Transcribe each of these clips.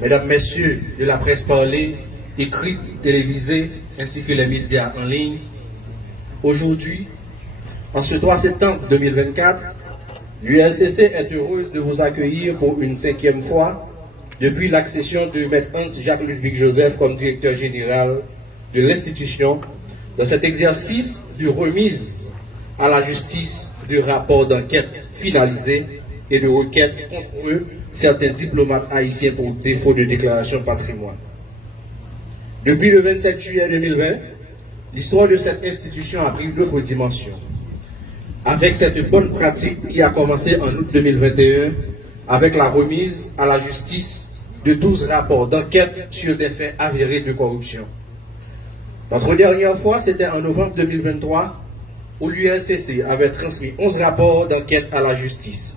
Mesdames, Messieurs de la presse parlée, écrite, télévisée, ainsi que les médias en ligne, aujourd'hui, en ce 3 septembre 2024, l'ULCC est heureuse de vous accueillir pour une 5e fois depuis l'accession de Maître Hans-Jacques Ludwig Joseph comme directeur général de l'institution dans cet exercice de remise à la justice de rapports d'enquête finalisés et de requêtes contre eux certains diplomates haïtiens pour défaut de déclaration de patrimoine. Depuis le 27 juillet 2020, l'histoire de cette institution a pris une autre dimension. Avec cette bonne pratique qui a commencé en août 2021, avec la remise à la justice de 12 rapports d'enquête sur des faits avérés de corruption. Notre dernière fois, c'était en novembre 2023, où l'ULCC avait transmis 11 rapports d'enquête à la justice.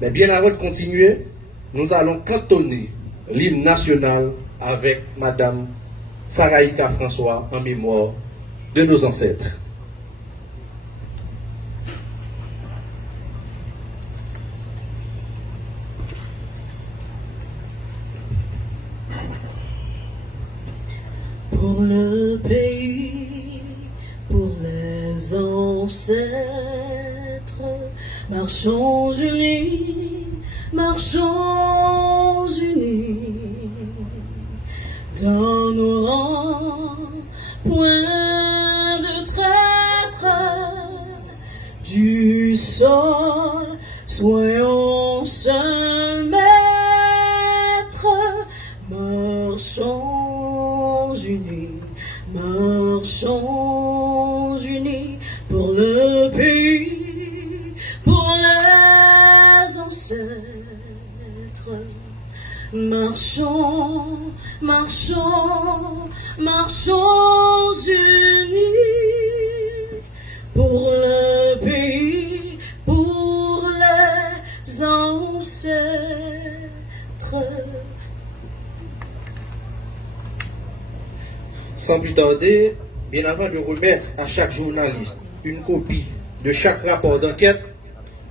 Mais bien avant de continuer, nous allons cantonner l'hymne national avec Madame Saraïka François en mémoire de nos ancêtres. Pour le pays, pour les ancêtres, marchons unis, marchons unis, dans nos rangs, point de traître, du sol, soyons seuls maîtres, marchons unis, marchons unis pour le pays, pour les ancêtres. Marchons, marchons, marchons unis pour le pays, pour les ancêtres. Sans plus tarder, bien avant de remettre à chaque journaliste une copie de chaque rapport d'enquête,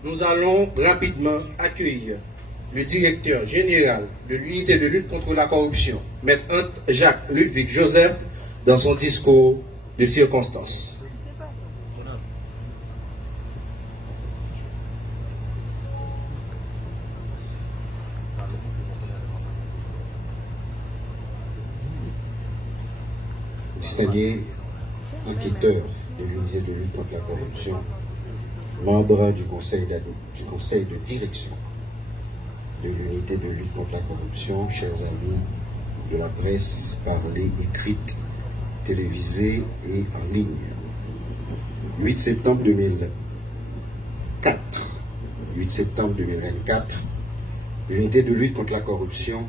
nous allons rapidement accueillir le directeur général de l'unité de lutte contre la corruption, Maître Hans-Jacques Ludwig Joseph, dans son discours de circonstance. Distingué enquêteur de l'unité de lutte contre la corruption, membre du conseil de direction de l'unité de lutte contre la corruption, chers amis de la presse parlée, écrite, télévisée et en ligne. 8 septembre 2004, 8 septembre 2024, l'unité de lutte contre la corruption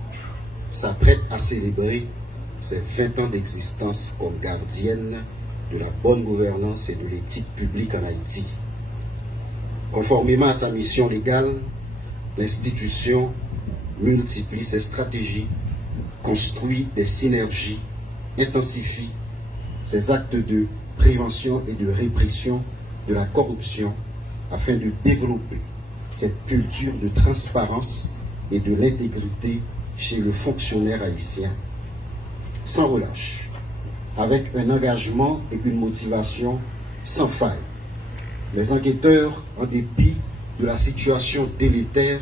s'apprête à célébrer ses 20 ans d'existence comme gardienne de la bonne gouvernance et de l'éthique publique en Haïti. Conformément à sa mission légale, l'institution multiplie ses stratégies, construit des synergies, intensifie ses actes de prévention et de répression de la corruption afin de développer cette culture de transparence et de l'intégrité chez le fonctionnaire haïtien, sans relâche, avec un engagement et une motivation sans faille. Les enquêteurs, en dépit de la situation délétère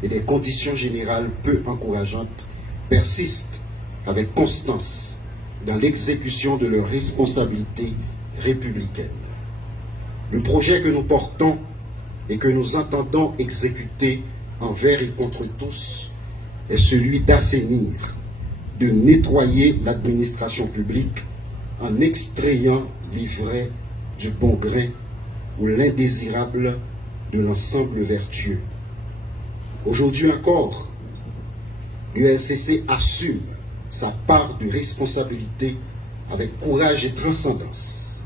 et des conditions générales peu encourageantes, persistent avec constance dans l'exécution de leurs responsabilités républicaines. Le projet que nous portons et que nous entendons exécuter envers et contre tous est celui d'assainir, de nettoyer l'administration publique en extrayant l'ivraie du bon grain ou l'indésirable de l'ensemble vertueux. Aujourd'hui encore, l'ULCC assume sa part de responsabilité avec courage et transcendance,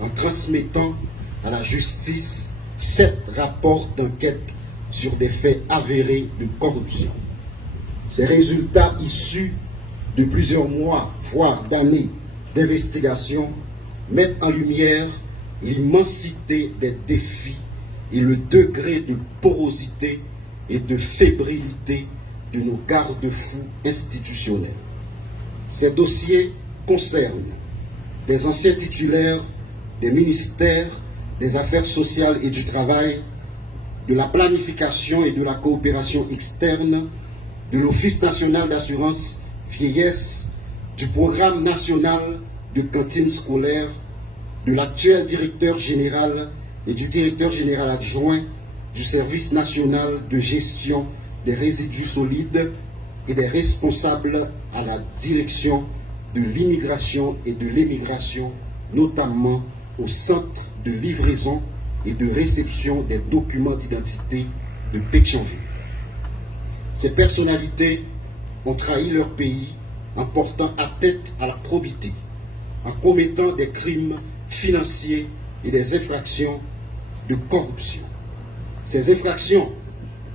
en transmettant à la justice 7 rapports d'enquête sur des faits avérés de corruption. Ces résultats issus de plusieurs mois, voire d'années d'investigation, mettent en lumière l'immensité des défis et le degré de porosité et de fébrilité de nos garde-fous institutionnels. Ces dossiers concernent des anciens titulaires des ministères des Affaires sociales et du Travail, de la planification et de la coopération externe, de l'Office national d'assurance vieillesse, du programme national de cantine scolaire, de l'actuel directeur général et du directeur général adjoint du service national de gestion des résidus solides et des responsables à la direction de l'immigration et de l'émigration, notamment au centre de livraison et de réception des documents d'identité de Pétionville. Ces personnalités ont trahi leur pays en portant atteinte à la probité, en commettant des crimes financiers et des infractions de corruption. Ces infractions,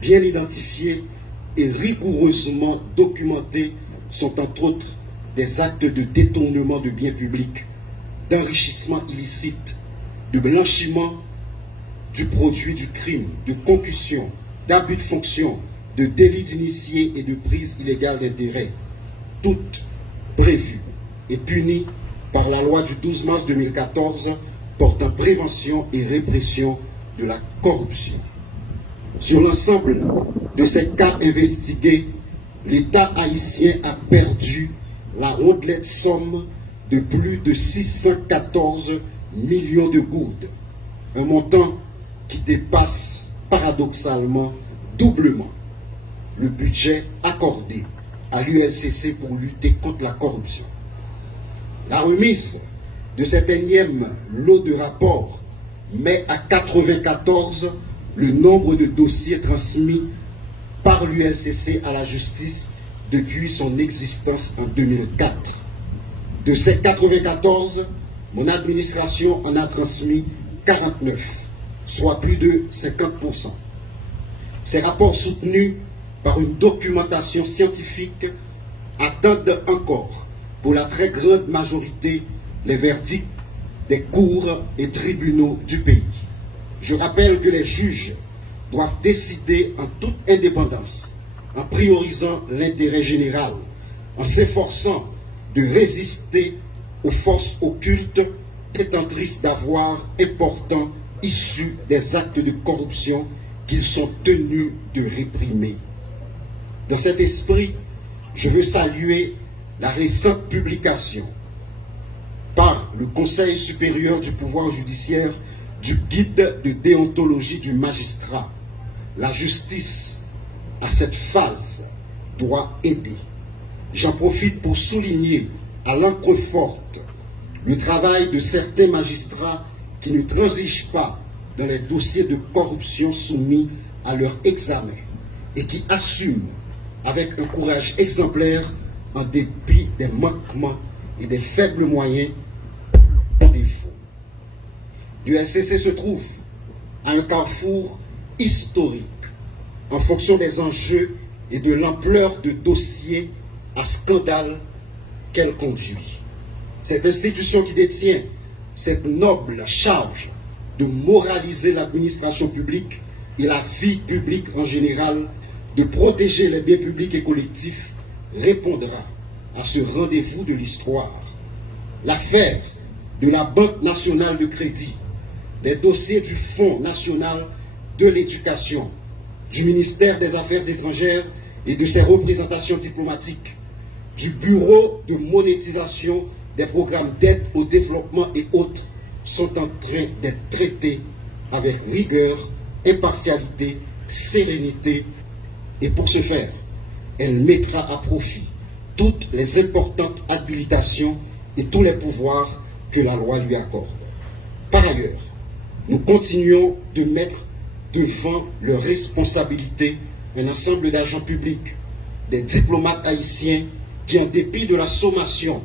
bien identifiées et rigoureusement documentées, sont entre autres des actes de détournement de biens publics, d'enrichissement illicite, de blanchiment du produit du crime, de concussion, d'abus de fonction, de délit d'initié et de prise illégale d'intérêt, toutes prévues et punies par la loi du 12 mars 2014 portant prévention et répression de la corruption. Sur l'ensemble de ces cas investigués, l'État haïtien a perdu la rondelette somme de plus de 614 millions de gourdes, un montant qui dépasse paradoxalement doublement le budget accordé à l'ULCC pour lutter contre la corruption. La remise de cet énième lot de rapports met à 94 le nombre de dossiers transmis par l'ULCC à la justice depuis son existence en 2004. De ces 94, mon administration en a transmis 49, soit plus de 50%. Ces rapports soutenus par une documentation scientifique attendent encore, pour la très grande majorité, les verdicts des cours et tribunaux du pays. Je rappelle que les juges doivent décider en toute indépendance, en priorisant l'intérêt général, en s'efforçant de résister aux forces occultes détentrices d'avoirs importants issus des actes de corruption qu'ils sont tenus de réprimer. Dans cet esprit, je veux saluer la récente publication par le Conseil supérieur du pouvoir judiciaire du guide de déontologie du magistrat. La justice, à cette phase, doit aider. J'en profite pour souligner à l'encre forte le travail de certains magistrats qui ne transigent pas dans les dossiers de corruption soumis à leur examen et qui assument avec un courage exemplaire en dépit des manquements et des faibles moyens en défaut. L'ULCC se trouve à un carrefour historique en fonction des enjeux et de l'ampleur de dossiers à scandale qu'elle conduit. Cette institution qui détient cette noble charge de moraliser l'administration publique et la vie publique en général, de protéger les biens publics et collectifs, répondra à ce rendez-vous de l'histoire. L'affaire de la Banque nationale de crédit, les dossiers du Fonds national de l'éducation, du ministère des Affaires étrangères et de ses représentations diplomatiques, du Bureau de monétisation des programmes d'aide au développement et autres sont en train d'être traités avec rigueur, impartialité, sérénité, et pour ce faire, elle mettra à profit toutes les importantes habilitations et tous les pouvoirs que la loi lui accorde. Par ailleurs, nous continuons de mettre devant leurs responsabilités un ensemble d'agents publics, des diplomates haïtiens qui, en dépit de la sommation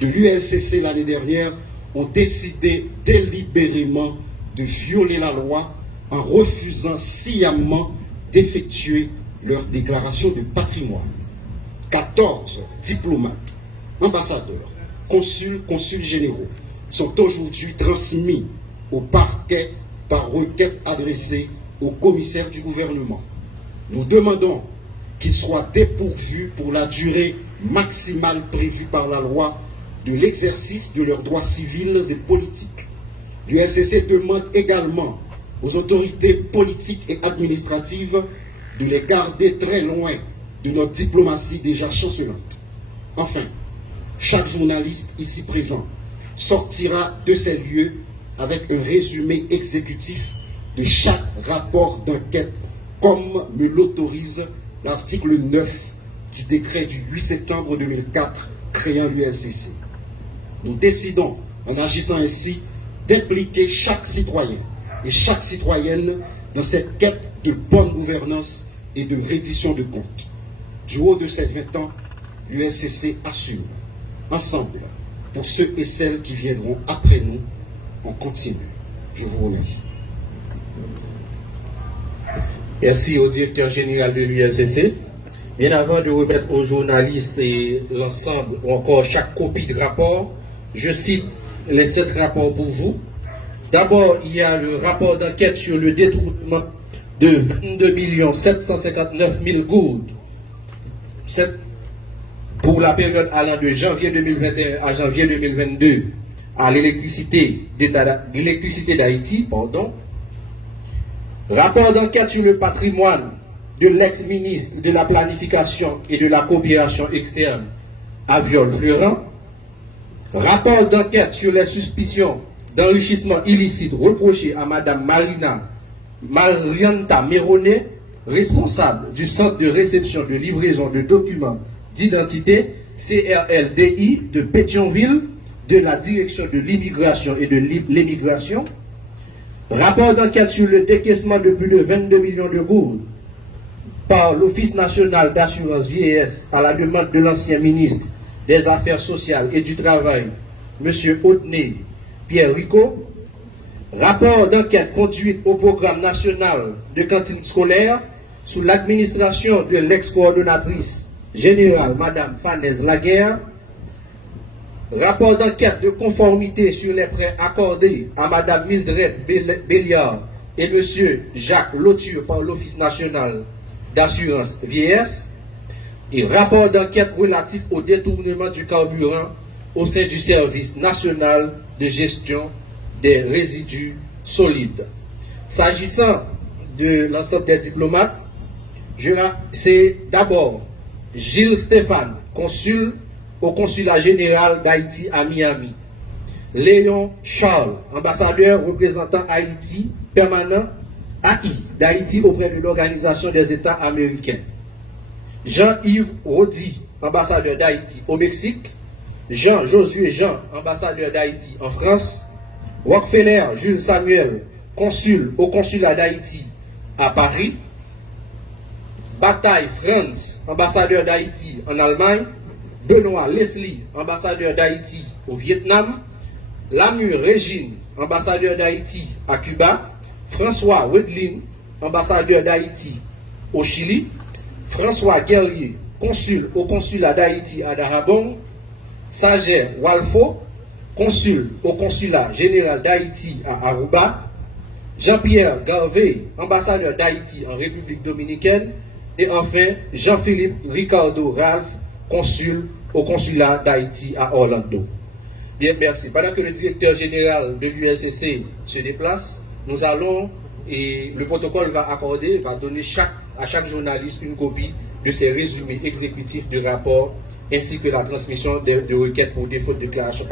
de l'ULCC l'année dernière, ont décidé délibérément de violer la loi en refusant sciemment d'effectuer leur déclaration de patrimoine. 14 diplomates, ambassadeurs, consuls généraux sont aujourd'hui transmis au parquet par requête adressée au commissaire du gouvernement. Nous demandons qu'ils soient dépourvus pour la durée maximale prévue par la loi de l'exercice de leurs droits civils et politiques. L'UNCC demande également aux autorités politiques et administratives de les garder très loin de notre diplomatie déjà chancelante. Enfin, chaque journaliste ici présent sortira de ces lieux avec un résumé exécutif de chaque rapport d'enquête, comme me l'autorise l'article 9 du décret du 8 septembre 2004 créant l'UNCC. Nous décidons, en agissant ainsi, d'impliquer chaque citoyen et chaque citoyenne dans cette quête de bonne gouvernance et de reddition de comptes. Du haut de ces 20 ans, l'UNCC assume, ensemble, pour ceux et celles qui viendront après nous, on continue. Je vous remercie. Merci au directeur général de l'UNCC. Bien avant de remettre aux journalistes et l'ensemble ou encore chaque copie de rapport, je cite les 7 rapports pour vous. D'abord, il y a le rapport d'enquête sur le détournement de 22 759 000 gourdes pour la période allant de janvier 2021 à janvier 2022 à l'électricité d'Haïti. Rapport d'enquête sur le patrimoine de l'ex-ministre de la Planification et de la Coopération externe, Aviol Fleuran. Rapport d'enquête sur les suspicions d'enrichissement illicite reprochées à Mme Marianta Méroné, responsable du centre de réception de livraison de documents d'identité CRLDI de Pétionville, de la direction de l'immigration et de l'émigration. Rapport d'enquête sur le décaissement de plus de 22 millions de gourdes par l'Office national d'assurance vieillesse à la demande de l'ancien ministre des Affaires sociales et du Travail, M. Hautenay Pierre Rico. Rapport d'enquête conduite au programme national de cantine scolaire sous l'administration de l'ex-coordonnatrice générale Mme Fanez Laguerre. Rapport d'enquête de conformité sur les prêts accordés à Mme Mildred Béliard et M. Jacques Lauture par l'Office national d'assurance vieillesse. Et rapport d'enquête relatif au détournement du carburant au sein du service national de gestion des résidus solides. S'agissant de l'ensemble des diplomates, c'est d'abord Gilles Stéphane, consul au consulat général d'Haïti à Miami. Léon Charles, ambassadeur représentant Haïti permanent d'Haïti auprès de l'Organisation des États américains. Jean-Yves Rodi, ambassadeur d'Haïti au Mexique. Jean-Josué Jean, ambassadeur d'Haïti en France. Rockefeller Jules Samuel, consul au consulat d'Haïti à Paris. Bataille Franz, ambassadeur d'Haïti en Allemagne. Benoît Leslie, ambassadeur d'Haïti au Vietnam. Lamur Régine, ambassadeur d'Haïti à Cuba. François Wedlin, ambassadeur d'Haïti au Chili. François Guerrier, consul au consulat d'Haïti à Dajabon. Sager Walfo, consul au consulat général d'Haïti à Aruba. Jean-Pierre Garvey, ambassadeur d'Haïti en République dominicaine. Et enfin, Jean-Philippe Ricardo Ralph, consul au consulat d'Haïti à Orlando. Bien, merci. Pendant que le directeur général de l'UNCC se déplace, nous allons, et le protocole va donner à chaque journaliste une copie de ses résumés exécutifs de rapport, ainsi que la transmission de requêtes pour défaut de déclaration.